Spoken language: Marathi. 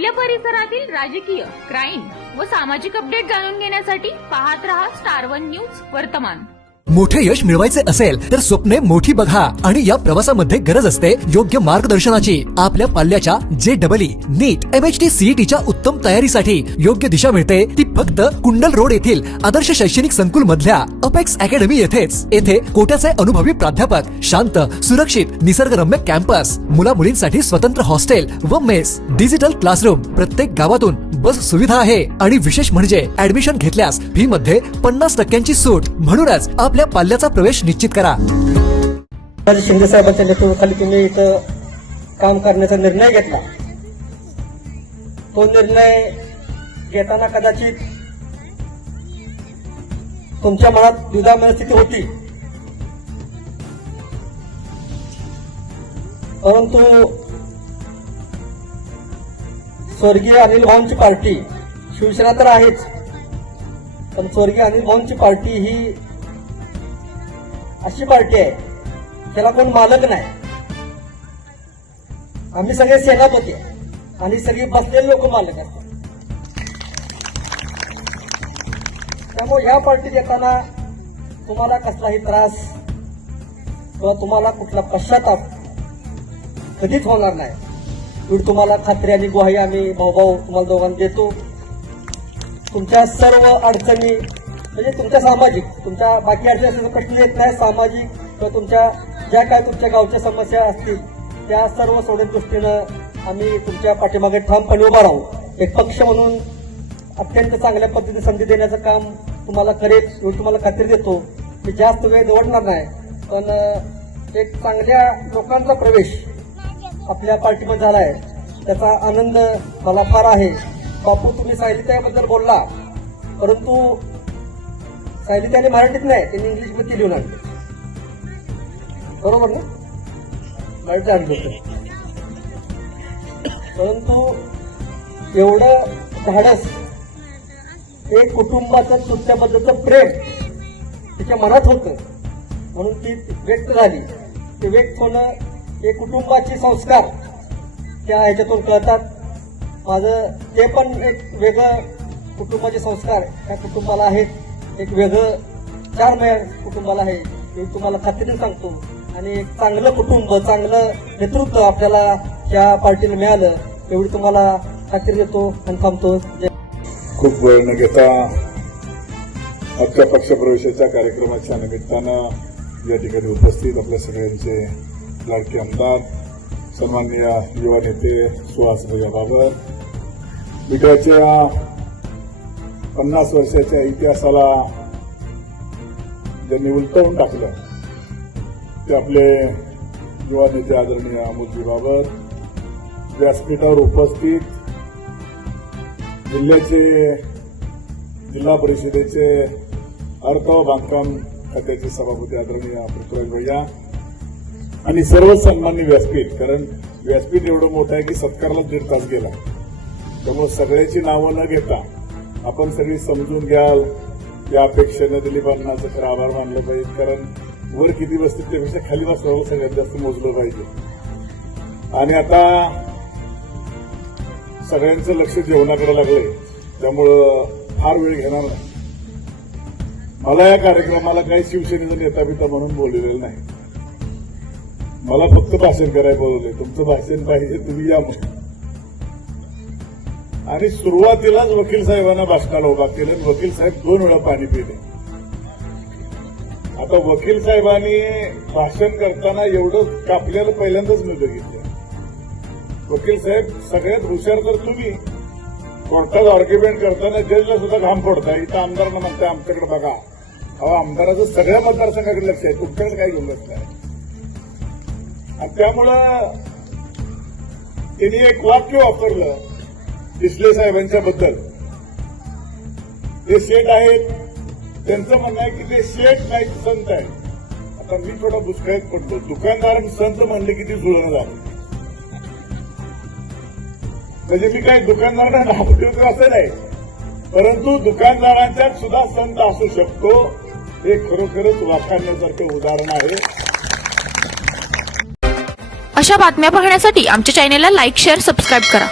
आपल्या परिसरातील राजकीय, क्राईम व सामाजिक अपडेट जाणून घेण्यासाठी पाहत रहा स्टार1 न्यूज वर्तमान। मोठे यश मिळवायचे असेल तर स्वप्ने मोठी बघा आणि या प्रवासामध्ये गरज असते योग्य मार्गदर्शनाची। आपल्या पाल्याच्या JEE, नीट, MHT, CETच्या उत्तम तयारीसाठी योग्य दिशा मिळते ती फक्त कुंडल रोड येथील आदर्श शैक्षणिक संकुल मधल्या अपेक्स अकॅडमी येथेच। येथे कोट्याचे अनुभवी प्राध्यापक, शांत, सुरक्षित, निसर्गरम्य कॅम्पस, मुला मुलींसाठी स्वतंत्र हॉस्टेल व मेस, डिजिटल क्लासरूम, प्रत्येक गावातून बस सुविधा आहे आणि विशेष म्हणजे ऍडमिशन घेतल्यास फी मध्ये 50% सूट। म्हणूनच आपल्या पाल्याचा प्रवेश निश्चित करा। शिंदे साहेबांच्या नेतृत्वाखाली तुम्ही इथं काम करण्याचा निर्णय घेतला। तो निर्णय घेताना कदाचित तुमच्या मनात द्विधा मनस्थिती होती, परंतु स्वर्गीय अनिल भाऊंची पार्टी, शिवसेना तर आहेच, पण स्वर्गीय अनिल भाऊंची पार्टी ही अशी पार्टी आहे त्याला कोण मालक नाही। आम्ही सगळे सेनापती आणि सगळी बसलेले लोक मालक असतात। त्यामुळे ह्या पार्टीत येताना तुम्हाला कसलाही त्रास किंवा तुम्हाला कुठला पश्चाताप कधीच होणार नाही, एवढी तुम्हाला खात्री आणि ग्वाही आम्ही भाऊ तुम्हाला दोघांना देतो। तुमच्या सर्व अडचणी म्हणजे तुमच्या सामाजिक, तुमच्या बाकी अडचणीचा प्रश्न येत नाही, सामाजिक किंवा तुमच्या ज्या काय तुमच्या गावच्या समस्या असतील त्या सर्व सोडवण्याच्या दृष्टीनं आम्ही तुमच्या पाठीमागे ठामपणे उभा राहू। एक पक्ष म्हणून अत्यंत चांगल्या पद्धतीने संधी देण्याचं काम तुम्हाला करेल एवढी तुम्हाला खात्री देतो। मी जास्त वेळ निवडणार नाही, पण एक चांगल्या लोकांचा प्रवेश आपल्या पार्टीमध्ये झाला आहे त्याचा आनंद मला फार आहे। बापू, तुम्ही साहित्याबद्दल बोलला, परंतु साहित्याने मराठीत नाही, त्यांनी इंग्लिशमध्ये लिहून आणलं, बरोबर ना? मराठी आणलं होतं, परंतु एवढं धाडस, एक कुटुंबाचं तुमच्याबद्दलचं प्रेम तिच्या मनात होतं म्हणून ती व्यक्त झाली। ते व्यक्त होणं, एक कुटुंबाचे संस्कार त्या ह्याच्यातून कळतात। माझं ते पण एक वेगळं कुटुंबाचे संस्कार त्या कुटुंबाला आहेत, एक वेगळं 4 महिने कुटुंबाला आहे, हे तुम्हाला खात्रीने सांगतो। आणि एक चांगलं कुटुंब, चांगलं नेतृत्व आपल्याला या पार्टीला मिळालं एवढी तुम्हाला खात्री देतो आणि थांबतो। खूप वेळ न घेता आजच्या पक्षप्रवेशाच्या कार्यक्रमाच्या निमित्तानं या ठिकाणी उपस्थित आपल्या सगळ्यांचे लाडके आमदार, सन्माननीय युवा नेते सुहास बाबर, मीडियाच्या 50 वर्षाच्या इतिहासाला ज्यांनी उलटवून टाकलं ते आपले युवा नेते आदरणीय अमोलजी बाबर, व्यासपीठावर उपस्थित जिल्हा परिषदेचे अर्थ व बांधकाम खात्याचे सभापती आदरणीय पृथ्वीराज भैया आणि सर्व सन्माननीय व्यासपीठ, कारण व्यासपीठ एवढं मोठं आहे की सत्कारला 1.5 तास गेला, त्यामुळे सगळ्याची नावं न घेता आपण सगळी समजून घ्याल या अपेक्षेनं दिलीपांनाचं खरं आभार मानलं पाहिजे, कारण वर किती बसतील त्यापेक्षा खाली बसल्यावर सगळ्यात जास्त मोजलं पाहिजे। आणि आता सगळ्यांचं लक्ष जेवणाकडे लागलंय, त्यामुळं फार वेळ घेणार नाही। मला या कार्यक्रमाला काही शिवसेनेचा नेता बिता म्हणून बोललेलं नाही, मला फक्त भाषण करायला बोलवलंय। तुमचं भाषण पाहिजे, तुम्ही या म्हणून। आणि सुरुवातीलाच वकील साहेबांना भाषणाला उभा केलं, वकील साहेब 2 वेळा पाणी पिले। आता वकील साहेबांनी भाषण करताना एवढं कापल्याला पहिल्यांदाच मी बघितलं। वकील साहेब सगळ्यात हुशार तर तुम्ही, कोर्टात आर्ग्युमेंट करताना जजला सुद्धा घाम फोडताय, इथं आमदारांना म्हणताय आमच्याकडे बघा। अहो, आमदाराचं सगळ्या मतदारसंघाकडे लक्ष आहे, तुमच्याकडे काय घेऊन बसलाय? आणि त्यामुळं त्यांनी एक वाक्य वापरलं डिसले साहेबांच्या बद्दल। ते शेठ आहेत, त्यांचं म्हणणं आहे की ते शेठ नाही संत आहे। आता मी थोडा बुचकाळीत पडतो, दुकानदार संत म्हणले की ती जुळणं झालं, म्हणजे मी काही दुकानदारांना नाव ठेवतो असं नाही, परंतु दुकानदारांच्यात सुद्धा संत असू शकतो, हे खरोखरच वाखाणण्यासारखं उदाहरण आहे। अशा बातम्या पाहण्यासाठी आमच्या चॅनेलला लाईक, शेअर, सबस्क्राईब करा।